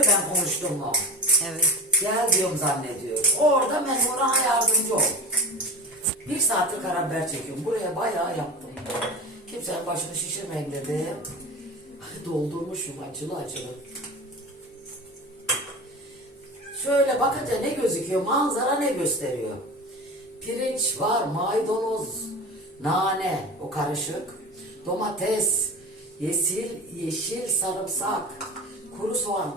zannediyor ben konuştum mu? Evet. Gel diyorum zannediyor. Orada ben ona yardımcı ol. Bir saattir karabiber çekiyorum. Buraya bayağı yaptım. Kimsenin başını şişirmeyin dedim. Doldurmuşum acılı acılı. Şöyle bakınca ne gözüküyor? Manzara ne gösteriyor? Pirinç var, maydanoz, nane, o karışık. Domates, yeşil, yeşil sarımsak, kuru soğan.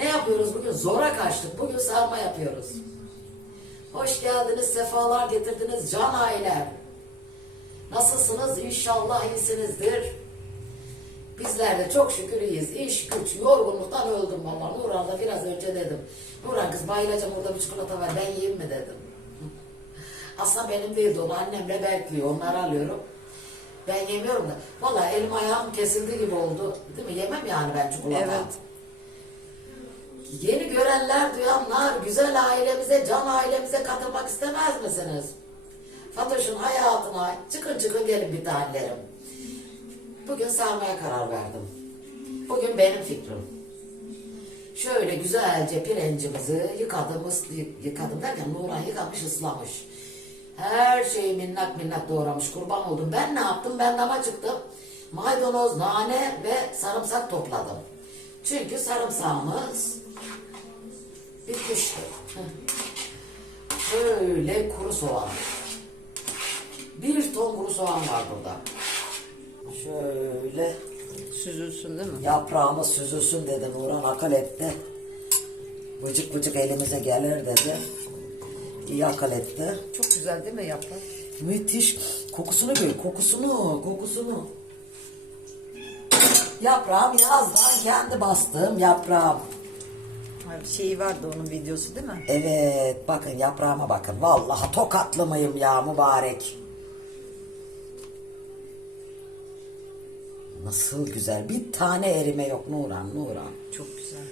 Ne yapıyoruz bugün? Zora kaçtık. Bugün sarma yapıyoruz. Hoş geldiniz, sefalar getirdiniz can ailem. Nasılsınız? İnşallah iyisinizdir. Bizler de çok şükür iyiyiz. İş, güç, yorgunluktan öldüm vallahi. Nurhan da biraz önce dedim. Nurhan kız bayılacağım orada bir çikolata var ben yiyeyim mi dedim. Aslında benim değildi onu annemle bekliyor. Onları alıyorum. Ben yemiyorum da. Vallahi elim ayağım kesildi gibi oldu. Değil mi? Yemem yani ben çikolata. Evet. Yeni görenler, duyanlar, güzel ailemize, can ailemize katılmak istemez misiniz? Fatoş'un hayatına çıkın çıkın gelin bir tanelerim. Bugün sarmaya karar verdim. Bugün benim fikrim. Şöyle güzelce pirincimizi yıkadım, yıkadım derken Nurhan yıkamış, ıslamış. Her şeyi minnak minnak doğramış, kurban oldum. Ben ne yaptım? Ben dama çıktım. Maydanoz, nane ve sarımsak topladım. Çünkü sarımsağımız bitmişti. Şöyle kuru soğan. Bir ton kuru soğan var burada. Şöyle Süzülsün değil mi? Yaprağımız süzülsün dedi Nurhan akıl etti. Vıcık vıcık elimize gelir dedi. İyi akıl etti. Çok güzel değil mi yaprak? Müthiş. Kokusunu gör, kokusunu, kokusunu. Yaprağım yazdan kendi bastığım yaprağım. Şeyi vardı onun videosu değil mi? Evet, bakın yaprağıma bakın. Vallahi tokatlı mıyım ya mübarek. Nasıl güzel. Bir tane erime yok Nurhan, Nurhan. Çok güzel.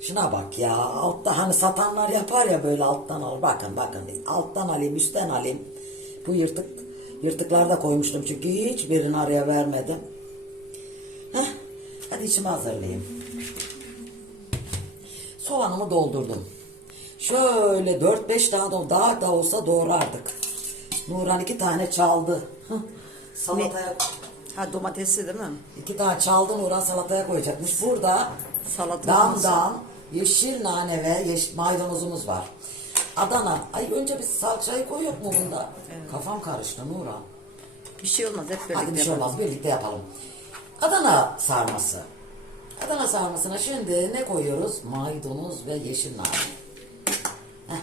Şuna bak ya altta hani satanlar yapar ya böyle alttan al bakın bakın alttan alayım üstten alayım bu yırtık yırtıklarda koymuştum çünkü hiçbirini araya vermedim Heh, hadi içimi hazırlayayım soğanımı doldurdum şöyle 4-5 daha da, daha da olsa doğrardık Nurhan iki tane çaldı salataya Ha domatesi değil mi? iki tane çaldı Nurhan salataya koyacakmış burada Salatamız. Damdan, yeşil nane ve yeşil maydanozumuz var. Adana. Ay önce bir salçayı koyuyor mu bunda? Kafam karıştı Nurhan. Bir şey olmaz hep Hadi bir şey yapalım. olmaz birlikte yapalım. Adana sarması. Adana sarmasına şimdi ne koyuyoruz? Maydanoz ve yeşil. Heh.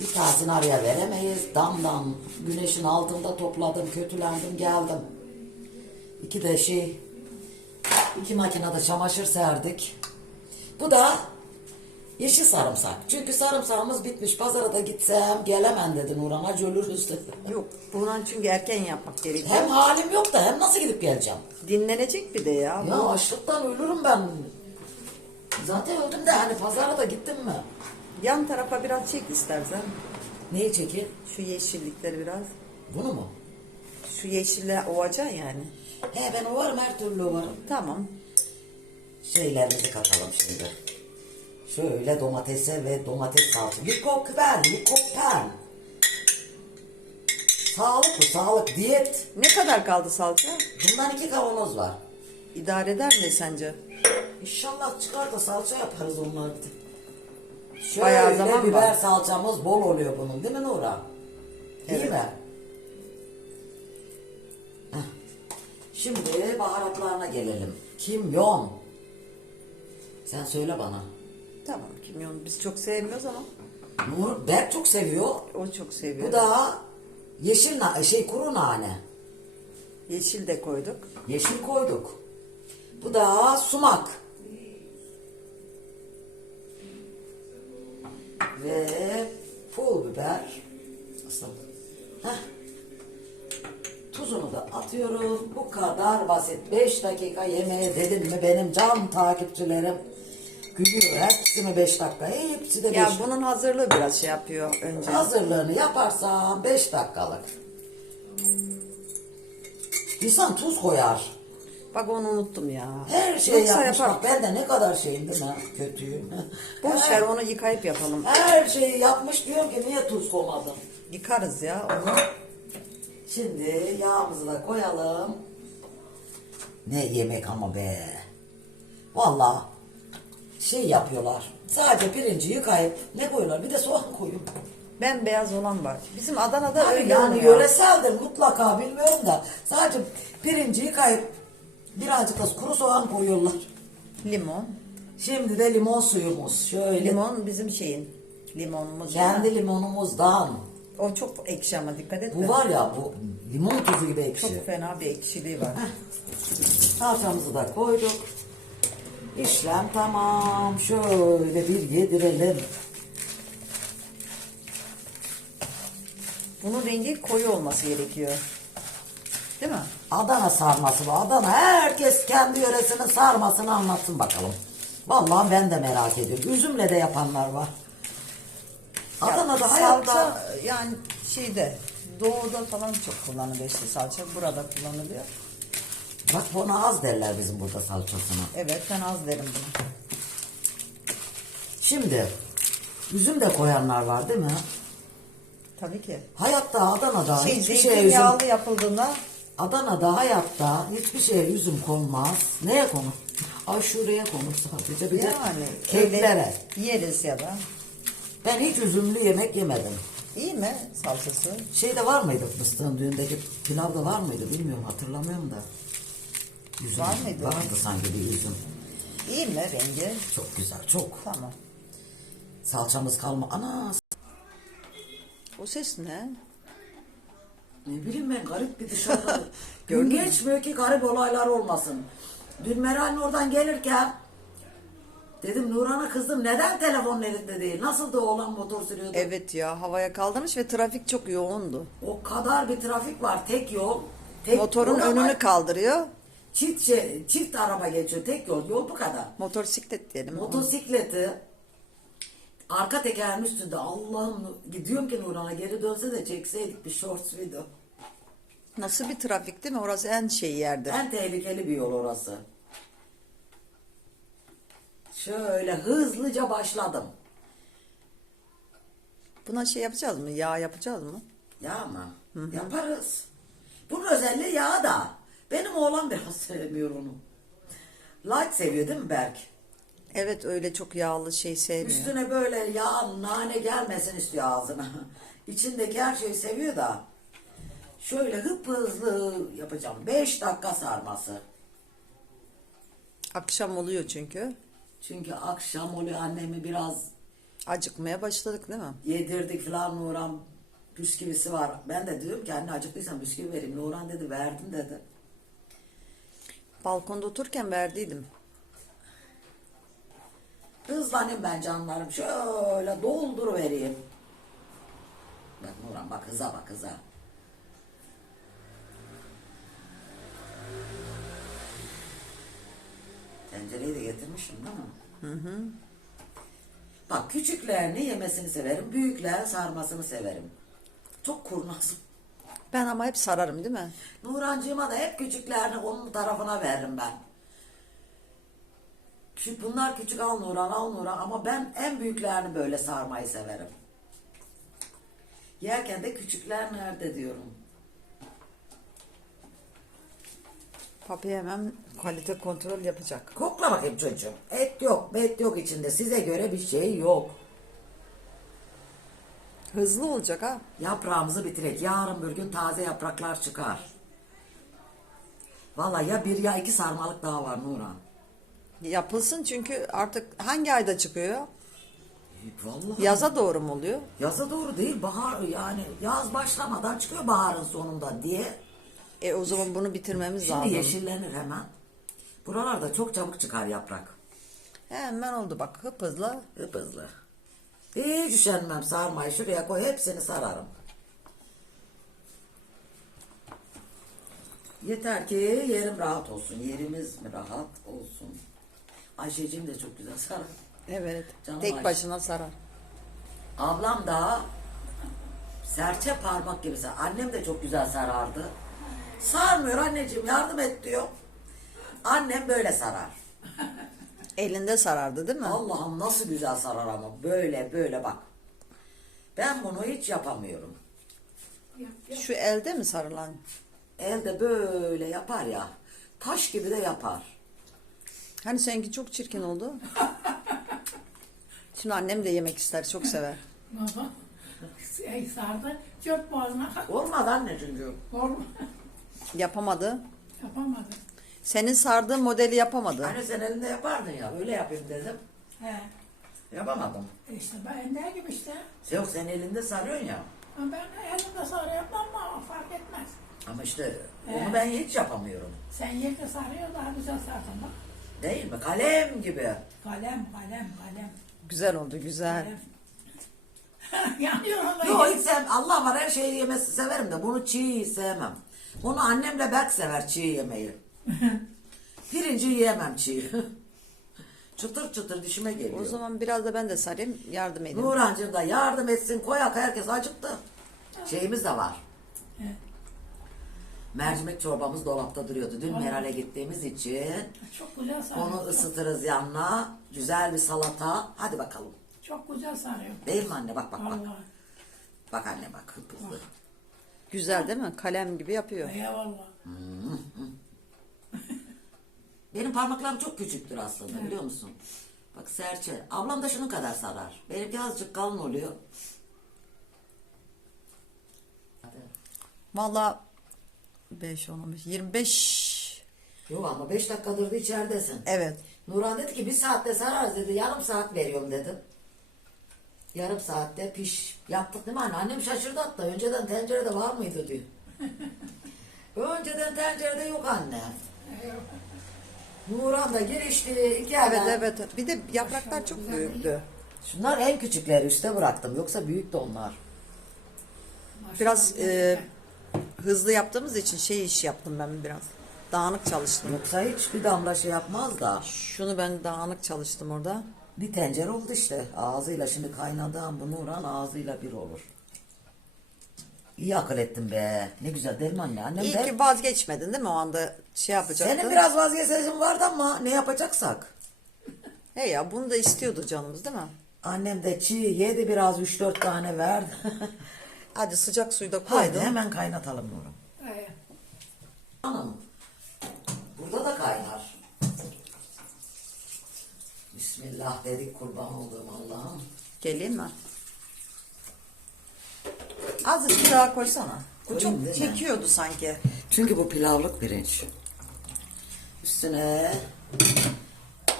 Bir tanesini araya veremeyiz. Damdan güneşin altında topladım, kötülendim, geldim. İki de şey, iki makinede çamaşır serdik. Bu da yeşil sarımsak. Çünkü sarımsağımız bitmiş. Pazara da gitsem gelemem dedi Nurhan. Acı ölürüz dedi. Yok bundan çünkü erken yapmak gerekiyor. Hem halim yok da hem nasıl gidip geleceğim? Dinlenecek bir de ya. Ya açlıktan ölürüm ben. Zaten öldüm de hani pazara da gittim mi? Yan tarafa biraz çek istersen. Neyi çekeyim? Şu yeşillikleri biraz. Bunu mu? Şu yeşiller ovacaksın yani. He ben varım her türlü varım. Tamam. Şeylerimizi katalım şimdi. Şöyle domatese ve domates salçası. Likopper, likopper. Sağlık bu, sağlık. Diyet. Ne kadar kaldı salça? Bundan iki kavanoz var. İdare eder mi sence? İnşallah çıkar da salça yaparız onlar. Şöyle Bayağı zaman biber var. salçamız bol oluyor bunun değil mi Nura? Değil Evet. mi? Şimdi baharatlarına gelelim. Kimyon. Sen söyle bana. Tamam kimyon biz çok sevmiyoruz ama Nur Berk çok seviyor. o çok seviyor. Bu da yeşil na şey kuru nane. Yeşil de koyduk. Yeşil koyduk. Bu da sumak. Ve pul biber. Aslında. Heh. Tuzunu da atıyorum. Bu kadar basit. 5 dakika yemeğe dedim mi benim can takipçilerim gülüyor. Hepsi mi 5 dakika? Hepsi de 5 Ya bunun hazırlığı biraz şey yapıyor önce. Hazırlığını yaparsan 5 dakikalık. İnsan tuz koyar. Bak onu unuttum ya. Her şey Yoksa yapmış. yapar. Bak ben de ne kadar şeyim değil mi? Kötüyüm. Boş ver onu yıkayıp yapalım. Her şeyi yapmış diyorum ki niye tuz koymadın? Yıkarız ya onu. Şimdi yağımızı da koyalım. Ne yemek ama be. Vallahi şey yapıyorlar. Sadece pirinci yıkayıp ne koyuyorlar? Bir de soğan koyuyor. Ben beyaz olan var. Bizim Adana'da Tabii öyle yani oluyor. yöreseldir mutlaka bilmiyorum da sadece pirinci yıkayıp birazcık da kuru soğan koyuyorlar. Limon. Şimdi de limon suyumuz. Şöyle Limon bizim şeyin. Limonumuz. kendi limonumuzdan. O çok ekşi ama dikkat et. Bu var ya bu limon tuzu gibi ekşi. Çok fena bir ekşiliği var. Salçamızı da koyduk. İşlem tamam. Şöyle bir yedirelim. Bunun rengi koyu olması gerekiyor. Değil mi? Adana sarması bu. Adana herkes kendi yöresinin sarmasını anlatsın bakalım. Vallahi ben de merak ediyorum. Üzümle de yapanlar var. Adana'da Ya, hayatta salça yani şeyde doğuda falan çok kullanılıyor işte salça. Burada kullanılıyor. Bak buna az derler bizim burada salçasına. Evet ben az derim bunu. Şimdi üzüm de koyanlar var değil mi? Tabii ki. Hayatta Adana'da Şey hiçbir şeye üzüm zeytinyağlı yapıldığında Adana'da hayatta hiçbir şeye üzüm konmaz. Neye konur? Aşureye konur sadece. Bir de yani keklere. öyle yeriz ya da. Ben hiç üzümlü yemek yemedim. İyi mi salçası? Şeyde var mıydı fıstığın düğündeki pilavda var mıydı bilmiyorum hatırlamıyorum da. Üzüm Var mıydı? Vardı sanki bir üzüm. İyi mi rengi? Çok güzel çok. Tamam. Salçamız kalma. Ana O ses ne? ne bileyim ben garip bir dışarıda. Gün geçmiyor ki garip olaylar olmasın. Dün Meral'in oradan gelirken dedim Nurhan'a kızdım neden telefonun elinde değil? Nasıl da oğlan motor sürüyordu? Evet ya havaya kaldırmış ve trafik çok yoğundu. O kadar bir trafik var tek yol. Tek Motorun yol önünü kaldırıyor. Çift, şey, çift araba geçiyor tek yol. Yol bu kadar. Motosiklet diyelim. Motosikleti arka tekerin üstünde Allah'ım gidiyorum ki Nurhan'a geri dönse de çekseydik bir shorts video. Nasıl bir trafik değil mi? Orası en şey yerdir. En tehlikeli bir yol orası. Şöyle hızlıca başladım. Buna şey yapacağız mı? Yağ yapacağız mı? Ya mı? Yaparız. Bunun özelliği yağ da. Benim oğlan biraz sevmiyor onu. Light seviyor değil mi Berk? Evet öyle çok yağlı şey sevmiyor. Üstüne böyle yağ, nane gelmesin istiyor ağzına. İçindeki her şeyi seviyor da. Şöyle hıp hızlı yapacağım. 5 dakika sarması. Akşam oluyor çünkü. Çünkü akşam oluyor annemi biraz Acıkmaya başladık değil mi? yedirdik falan Nurhan bisküvisi var. Ben de diyorum ki anne acıktıysan bisküvi vereyim. Nurhan dedi verdim dedi. Balkonda otururken verdiydim. Hızlanayım ben canlarım. Şöyle doldur vereyim. Bak Nurhan bak hıza bak hıza. Tencereyi de getirmişim değil mi? Hı hı. Bak küçüklerini yemesini severim. Büyükler sarmasını severim. Çok kurnazım. Ben ama hep sararım değil mi? Nurancığıma da hep küçüklerini onun tarafına veririm ben. Küçük, bunlar küçük al Nuran al Nuran ama ben en büyüklerini böyle sarmayı severim. Yerken de küçükler nerede diyorum. Papi hemen kalite kontrol yapacak. Kokla bakayım çocuğum. Et yok, bet yok içinde. Size göre bir şey yok. Hızlı olacak ha. Yaprağımızı bitirek. Yarın bir gün taze yapraklar çıkar. Vallahi ya bir ya iki sarmalık daha var Nuran. Yapılsın çünkü artık hangi ayda çıkıyor? Vallahi. Yaza doğru mu oluyor? Yaza doğru değil bahar yani yaz başlamadan çıkıyor baharın sonunda diye. E o zaman bunu bitirmemiz Şimdi lazım. yeşillenir hemen. Buralarda çok çabuk çıkar yaprak. Hemen oldu bak hıp hızlı. Hıp hızlı. Hiç üşenmem sarmayı şuraya koy hepsini sararım. Yeter ki yerim rahat olsun. Yerimiz mi rahat olsun. Ayşeciğim de çok güzel sarar. Evet. Canım Tek Ayşe. başına sarar. Ablam da serçe parmak gibi sar. Annem de çok güzel sarardı. Sarmıyor anneciğim yardım et diyor. Annem böyle sarar. Elinde sarardı değil mi? Allah'ım nasıl güzel sarar ama böyle böyle bak. Ben bunu hiç yapamıyorum. Yap, yap. Şu elde mi sarılan? Elde böyle yapar ya. Taş gibi de yapar. Hani seninki çok çirkin oldu. Şimdi annem de yemek ister, çok sever. Baba. Şey sardı. Çok boğazına. Olmadı anneciğim. Korma. Yapamadı. Yapamadı. Senin sardığın modeli yapamadı. Hani sen elinde yapardın ya. Öyle yapayım dedim. He. Yapamadım. İşte ben de gibi işte. Yok sen elinde sarıyorsun ya. Ama Ben elimde sarıyorum ama fark etmez. Ama işte onu ben hiç yapamıyorum. Sen yerde sarıyor daha güzel sardın bak. Değil mi? Kalem gibi. Kalem, kalem, kalem. Güzel oldu, güzel. kalem. Yanıyor ama. Yok hiç. Allah var her şeyi yemesi severim de bunu çiğ sevmem. Bunu annemle Berk sever çiğ yemeyi. Pirinci yiyemem çiğ. çıtır çıtır dişime geliyor. O zaman biraz da ben de sarayım, yardım edeyim. Nurhancığım da yardım etsin koyak herkes acıktı. Şeyimiz de var. Evet. Mercimek çorbamız dolapta duruyordu. Dün Meral'e gittiğimiz için Çok güzel sarıyor. onu ısıtırız yanına. Güzel bir salata. Hadi bakalım. Çok güzel sarıyor. Değil mi anne? Bak bak bak. Vallahi. Bak anne bak hıpızlı. Güzel değil mi? Kalem gibi yapıyor. Eyvallah. Benim parmaklarım çok küçüktür aslında biliyor musun? Bak serçe. Ablam da şunun kadar sarar. Benimki azıcık kalın oluyor. Valla 5, 10, 15, 25. Yok ama 5 dakikadır da içeridesin. Evet. Nurhan dedi ki bir saatte sararız dedi. Yarım saat veriyorum dedim. Yarım saatte piş. Yaptık değil mi anne? Annem şaşırdı hatta. Önceden tencerede var mıydı diyor. Önceden tencerede yok anne. Nurhan da girişti. iki Evet adam. evet. Bir de yapraklar çok büyüktü. Şunlar en küçükleri üste bıraktım. Yoksa büyük de onlar. Biraz e, hızlı yaptığımız için şey iş yaptım ben biraz. Dağınık çalıştım. Yoksa hiç bir damla şey yapmaz da. Şunu ben dağınık çalıştım orada. Bir tencere oldu işte. Ağzıyla şimdi kaynadığım bu Nurhan ağzıyla bir olur. İyi akıl ettin be. Ne güzel değil mi anne? Annem İyi de- ki vazgeçmedin değil mi o anda şey yapacaktın. Senin biraz vazgeçesin vardı ama ne yapacaksak. He ya bunu da istiyordu canımız değil mi? Annem de çiğ yedi biraz 3-4 tane verdi. Hadi sıcak suyu da Haydi koydum. hemen kaynatalım Nurhan. Ee, Hanım burada da kaynar. Bismillah dedik kurban olduğum Allah'ım. Geleyim mi? Azıcık daha koysana. Bu Koyayım çok değil mi? çekiyordu sanki. Çünkü bu pilavlık pirinç. Üstüne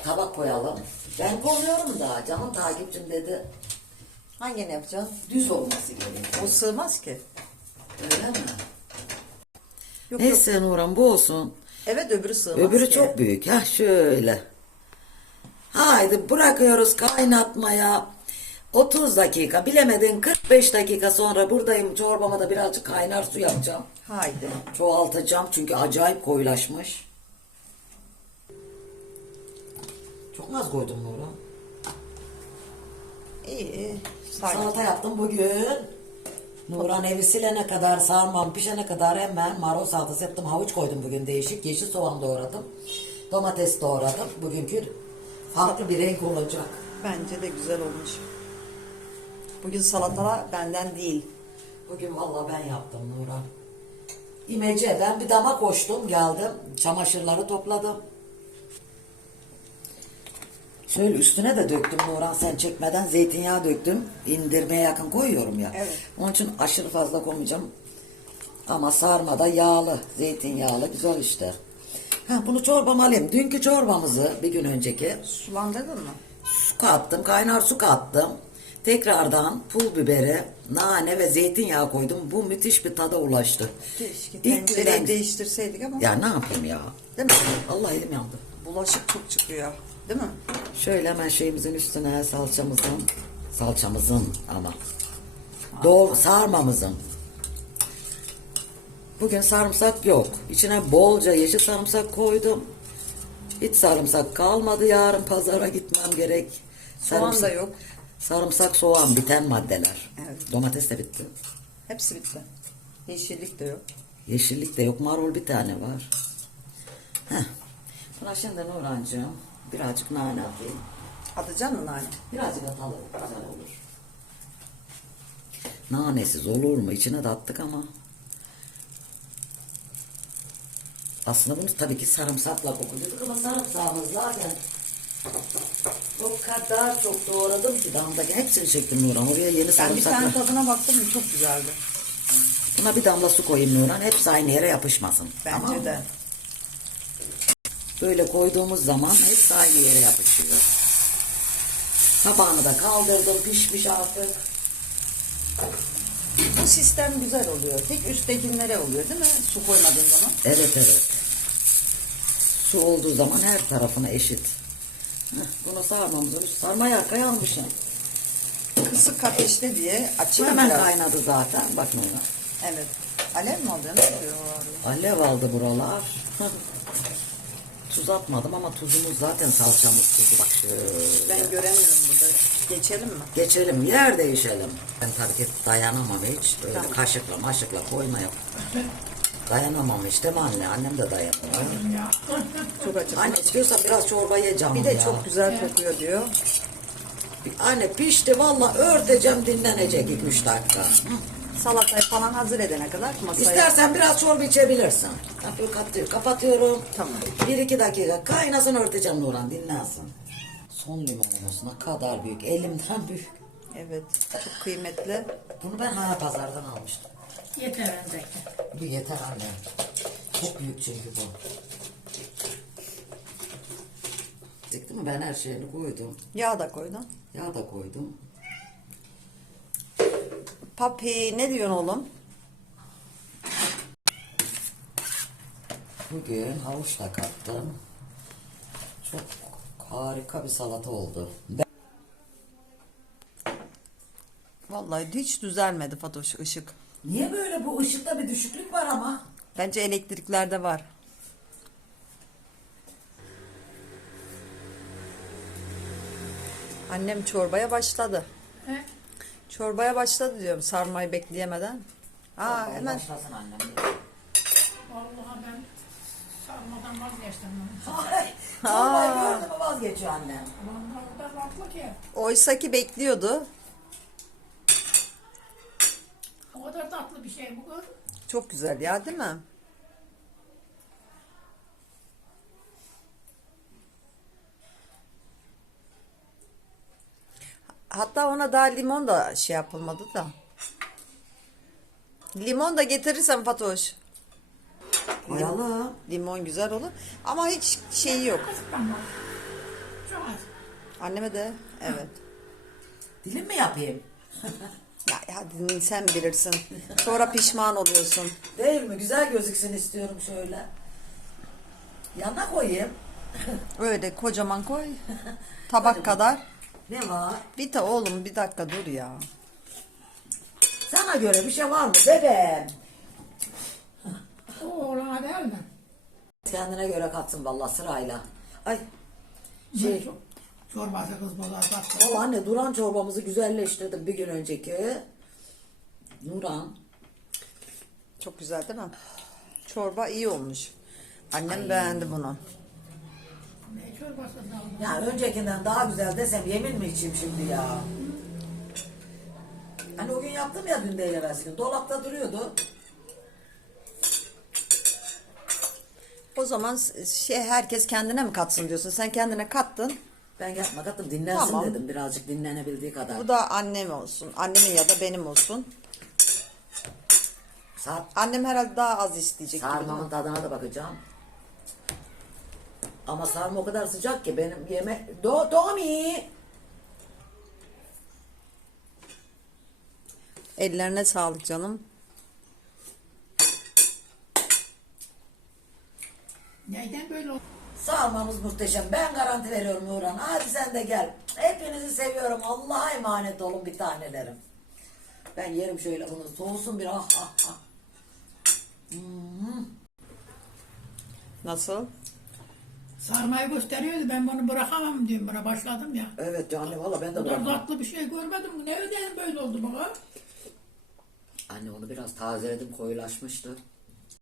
tabak koyalım. Ben koyuyorum da canım takipçim dedi Hangini yapacağız? düz olması gerekiyor. O sığmaz ki. Öyle mi? Yok yok. Neyse Nurhan bu olsun. Evet öbürü sığmaz Öbürü ki. çok büyük. Ha şöyle. Haydi bırakıyoruz kaynatmaya. 30 dakika bilemedin 45 dakika sonra buradayım çorbama da birazcık kaynar su yapacağım. Haydi. Çoğaltacağım çünkü acayip koyulaşmış. Çok az koydum Nurhan? İyi iyi. Salata yaptım bugün. Nurhan evi silene kadar sarmam pişene kadar hemen marul salatası yaptım. Havuç koydum bugün değişik. Yeşil soğan doğradım. Domates doğradım. Bugünkü farklı bir renk olacak. Bence de güzel olmuş. Bugün salatalar benden değil. Bugün vallahi ben yaptım Nurhan. İmece ben bir dama koştum geldim. Çamaşırları topladım. Şöyle üstüne de döktüm Nurhan sen çekmeden zeytinyağı döktüm. İndirmeye yakın koyuyorum ya. Evet. Onun için aşırı fazla koymayacağım. Ama sarmada yağlı, zeytinyağlı güzel işte. Ha, bunu çorbama alayım. Dünkü çorbamızı bir gün önceki Sulandırdın mı? su kattım, kaynar su kattım. Tekrardan pul biberi, nane ve zeytinyağı koydum. Bu müthiş bir tada ulaştı. Keşke İlk tencereyi günden- değiştirseydik ama. Ya ne yapayım ya? Değil mi? Allah elim yandı. Bulaşık çok çıkıyor. Değil mi? Şöyle hemen şeyimizin üstüne salçamızın, salçamızın ama doğru sarmamızın. Bugün sarımsak yok. İçine bolca yeşil sarımsak koydum. Hiç sarımsak kalmadı. Yarın pazara gitmem gerek. Soğan da yok. Sarımsak, soğan biten maddeler. Evet. Domates de bitti. Hepsi bitti. Yeşillik de yok. Yeşillik de yok. Marul bir tane var. Heh. Buna şimdi Nurhancığım birazcık nane atayım. Atacaksın mı nane? Birazcık atalım. Güzel olur. Nanesiz olur mu? İçine de attık ama. Aslında bunu tabii ki sarımsakla kokuyorduk ama sarımsağımız zaten o kadar çok doğradım ki damdaki hepsini çektim Nurhan. Oraya yeni Ben bir sarımsaklar. tane tadına baktım çok güzeldi. Buna bir damla su koyayım Nurhan. Hepsi aynı yere yapışmasın. Bence Tamam mı? de. Böyle koyduğumuz zaman hepsi aynı yere yapışıyor. Tabağını da kaldırdım. Pişmiş artık. Bu sistem güzel oluyor. Tek üsttekilere oluyor değil mi? Su koymadığın zaman. Evet evet. Su olduğu zaman her tarafına eşit. Heh, bunu sarmamızı sarmayı arkaya almışım. Kısık ateşte diye açayım Hemen biraz. kaynadı zaten. Bak Nurhan. Evet. Alev mi o arada? Alev aldı buralar. Tuz atmadım ama tuzumuz zaten salçamız tuzu. Bak şöyle. Ben göremiyorum burada. Geçelim mi? Geçelim yer değişelim. Ben tabii ki dayanamam hiç. Böyle Tamam. kaşıkla maşıkla koymaya. Dayanamam işte mi anne? Annem de dayanamıyor. Ya. Çok acı. Anne istiyorsan biraz çorba ye canım Bir de ya. çok güzel kokuyor diyor. Anne pişti valla örteceğim dinlenecek 2-3 dakika. Hı. Salatayı falan hazır edene kadar masaya. İstersen biraz çorba içebilirsin. Kapıyı kapatıyor, kapatıyorum. Tamam. 1-2 dakika kaynasın örteceğim Nurhan dinlensin. Son limonumuz ne kadar büyük. Elimden büyük. Evet. Çok kıymetli. Bunu ben Hana Pazar'dan almıştım. Yeter öndeki. Bu yeter anne. Çok büyük çünkü bu. Değil mi? Ben her şeyini koydum. Yağ da koydun. Yağ da koydum. Papi ne diyorsun oğlum? Bugün havuç da kattım. Çok harika bir salata oldu. Ben Vallahi hiç düzelmedi Fatoş ışık. Niye böyle bu ışıkta bir düşüklük var ama? Bence elektriklerde var. Annem çorbaya başladı. He? Çorbaya başladı diyorum sarmayı bekleyemeden. Aa hemen. Başlasın annem. Vallahi ben sarmadan vazgeçtim. Ay, çorbayı gördü mü vazgeçiyor annem. Vallahi o da haklı ki. Oysa ki bekliyordu. O kadar tatlı bir şey bu. Çok güzel ya değil mi? Hatta ona daha limon da şey yapılmadı da. Limon da getirirsen Fatoş. Koyalım. Limon güzel olur. Ama hiç şeyi yok. Çok az. Anneme de evet. Dilim mi yapayım? Ya hadi sen bilirsin. Sonra pişman oluyorsun. Değil mi? Güzel gözüksün istiyorum şöyle. Yanına koyayım. Öyle kocaman koy. Tabak kadar. Ne var? Bir de oğlum bir dakika dur ya. Sana göre bir şey var mı bebeğim? O oğlana mi? Kendine göre katsın vallahi sırayla. Ay Şey. şey, Çorbası kız bozar tatlı. valla anne Duran çorbamızı güzelleştirdim bir gün önceki. Nuran. Çok güzel değil mi? Çorba iyi olmuş. Annem beğendi bunu. Ne çorbası da Ya öncekinden daha güzel desem yemin mi içeyim şimdi ya? Hani o gün yaptım ya dün değil evvelsi gün. Dolapta duruyordu. O zaman şey herkes kendine mi katsın diyorsun? Sen kendine kattın. Ben yapma kattım dinlensin Tamam. dedim birazcık dinlenebildiği kadar. Bu da annem olsun. Annemin ya da benim olsun. Saat Annem herhalde daha az isteyecek. gibi değil mi? sarmamın tadına da bakacağım. Ama sarma o kadar sıcak ki benim yeme... Do Domi! Ellerine sağlık canım. Neyden böyle oldu? Sarmamız muhteşem. Ben garanti veriyorum Nurhan. Hadi sen de gel. Hepinizi seviyorum. Allah'a emanet olun bir tanelerim. Ben yerim şöyle bunu. Soğusun bir ah ah ah. Nasıl? Sarmayı gösteriyordu. Ben bunu bırakamam diyorum. Buna başladım ya. Evet canım valla ben de Bu bırakmam. tatlı bir şey görmedim. Ne ödedim böyle oldu bana? Anne onu biraz tazeledim koyulaşmıştı.